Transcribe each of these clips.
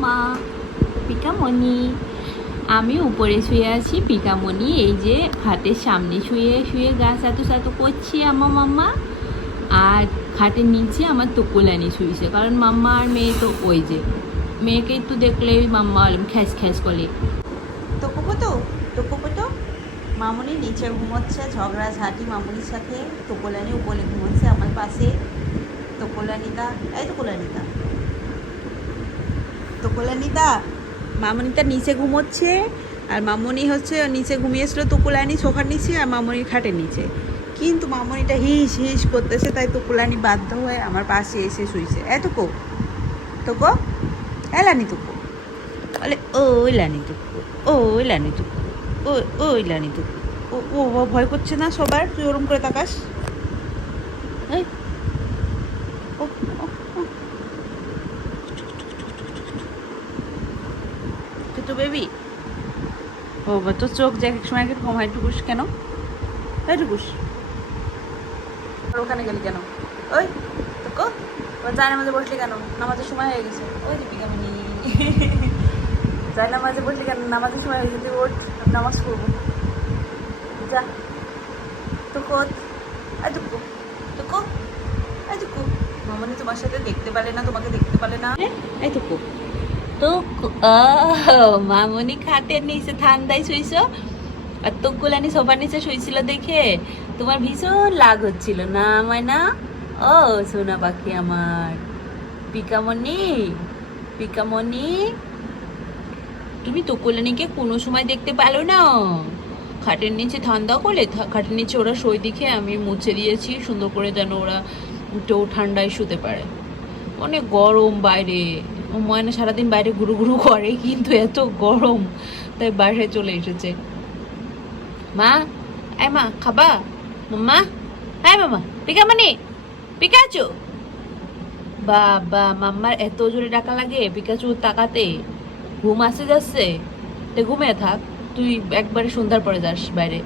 মাম্মা পিকামণি আমি উপরে শুয়ে আছি পিকামণি এই যে খাটের সামনে শুয়ে শুয়ে গা সাতু সাতু করছি আমার মাম্মা। আর খাটের নিচে আমার তোকুলানি শুয়েছে কারণ মাম্মা আর মেয়ে তো ওই যে, মেয়েকে একটু দেখলেই মাম্মা খ্যাস খ্যাস করে। টুকুপুতু টুকুপুতু মামুনি নিচে ঘুমোচ্ছে, ঝগড়া ঝাঁটি মামুনির সাথে। তোপলানি উপরে ঘুমোচ্ছে আমার পাশে। তোপলানিদা এই তোপলানিদা তোপলানিদা মামুনিটা নিচে ঘুমোচ্ছে, আর মামুনি হচ্ছে নিচে ঘুমিয়েছিল তোকুলানি সোফার নিচে আর মামুনির খাটের নিচে। কিন্তু মামনিটা হিস হিস করতেছে, তাই তোকুলানি বাধ্য হয়ে আমার পাশে এসে শুইছে। এতকো তোকো এলানি তোকো বলে, ওই লানি টুকু, ওই লানি টুকু ও ওই লানি ও ও ও ভয় করছে না সবার? তুই ওরম করে তাকাস এই, ও, ও, ও। কিন্তু বেবি। ও তোর চোখ যে এক সময় কম হয় টুকুস কেন? এই টুকুস ওখানে গেলি কেন? ওই তোকে ও চায় নামাজে বসলি কেন? নামাজের সময় হয়ে গেছে। ওই দীপিকামণি যাই নামাজে বসলি কেন? নামাজের সময় হয়ে গেছে ওঠ নামাজ পড়ব। যা। তো কোত আই টুকু টুকু আই টুকু মামনি তোমার সাথে দেখতে পারে না, তোমাকে দেখতে পারে না। এই টুকু তো মামনি খাটের নিচে ঠান্ডায় শুইছ আর তোকুলানি সোফার নিচে শুইছিল দেখে তোমার ভীষণ লাগ হচ্ছিল না আমায় না ও সোনা পাখি আমার পিকামণি পিকামণি তুমি তোকুলানিকে কোনো সময় দেখতে পেল না খাটের নিচে ঠান্ডা করলে খাটের নিচে ওরা সই দিকে আমি মুছে দিয়েছি সুন্দর করে যেন ওরা একটু ঠান্ডায় শুতে পারে অনেক গরম বাইরে ময়না সারাদিন বাইরে ঘুরু ঘুরু করে, কিন্তু এত গরম। তাই বাইরে চলে এসেছে। মা এই মা, খাবা? মাম্মা? হ্যাঁ মামা পিকামানি পিকাচু বাবা, মাম্মার এত জোরে ডাকা লাগে, পিকাচু তাকাতে। ঘুম আসে যাচ্ছে। তে ঘুমিয়ে থাক, তুই একবারে সন্ধ্যার পরে যাস বাইরে।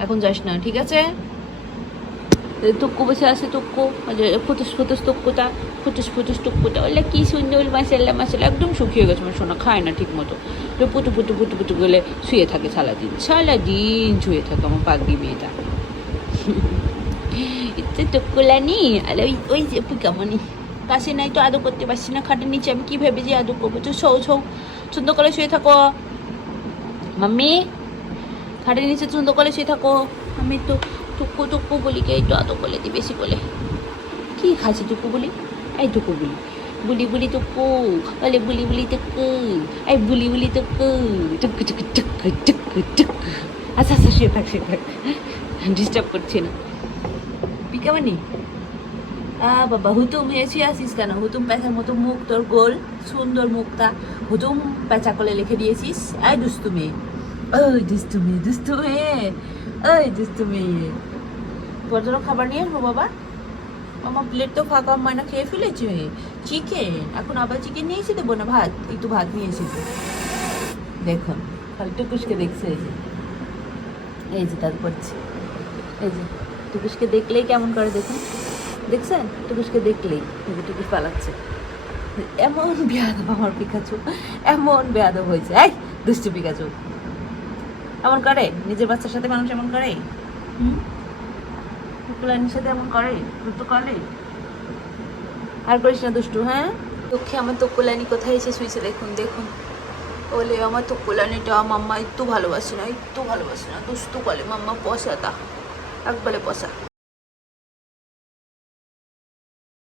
এখন যাস না, ঠিক আছে? তুক্কু বসে আছে তুক্কু ফুটুস ফুটুস তুক্কুটা ফুটুস ফুটুস টুকুটা ওলে কি সুন্দর মাসাল্লাহ মাসাল্লাহ, একদম শুকিয়ে গেছে আমার সোনা খায় না ঠিক মতো তো পুটু পুটু পুটু পুটু গেলে শুয়ে থাকে সারাদিন সারাদিন শুয়ে থাকে আমার পাগড়ি মেয়েটা। ইচ্ছে টুকুলানি আর ওই ওই যে পিকামনি পাশে নাই তো আদৌ করতে পারছি না, খাটের নিচে আমি কী ভেবে যে আদৌ করব? তো সৌ সৌ সুন্দর করে শুয়ে থাকো। মাম্মি, খাটের নিচে সুন্দর করে শুয়ে থাকো। আমি তো টুকু টুকু বলি কে তো আদৌ বলে দি, বেশি বলে। কি খাচ্ছি টুকু বলি? এই টুকু বলি। বুলি বুলি টুকু বলে বুলি বুলি টুকু, এই বুলি বুলি টুকু টুকু টুকু টুকু টুকু টুকু। আচ্ছা আচ্ছা শুয়ে থাক শুয়ে থাক। ডিস্টার্ব করছে না। পিকামানি আ, বাবা, হুতুম হয়েছি আসিস কেন? হুতুম প্যাঁচার মতো মুখ তোর গোল, সুন্দর মুখটা। হুতুম প্যাঁচা করে লিখে দিয়েছিস। এই দুস্তু মেয়ে ওই দুস্তু মেয়ে দুস্তু মেয়ে ওই দুস্তু মেয়ে তোর খাবার নিয়ে আসব, বাবা? আমার প্লেট তো ফাঁকা ময়না খেয়ে ফেলেছে চিকেন এখন আবার চিকেন নিয়ে এসে দেবো না ভাত? একটু ভাত নিয়ে এসে দেখুন খালি টুকুসকে দেখছে এই যে। এই যে তার করছে এই যে টুকুসকে দেখলেই কেমন করে দেখুন। দেখছেন? টুকুসকে দেখলেই এই টুকুস পালাচ্ছে। এমন বেয়াদব আমার পিকাচু, এমন বেয়াদব হয়েছে। এই, দুষ্টু পিকাচু। এমন করে? নিজের বাচ্চার সাথে মানুষ এমন করে? কুকুলানির সাথে এমন করে? দুটো করে? আর করিস না দুষ্টু হ্যাঁ? দুঃখে আমার তকুলানি কোথায় এসে শুয়েছে? দেখুন দেখুন। বলে, আমার তকুলানিটা মাম্মা একটু ভালোবাসে না, একটু ভালোবাসে না। দুষ্টু বলে, মাম্মা পশাটা একবারে পশা।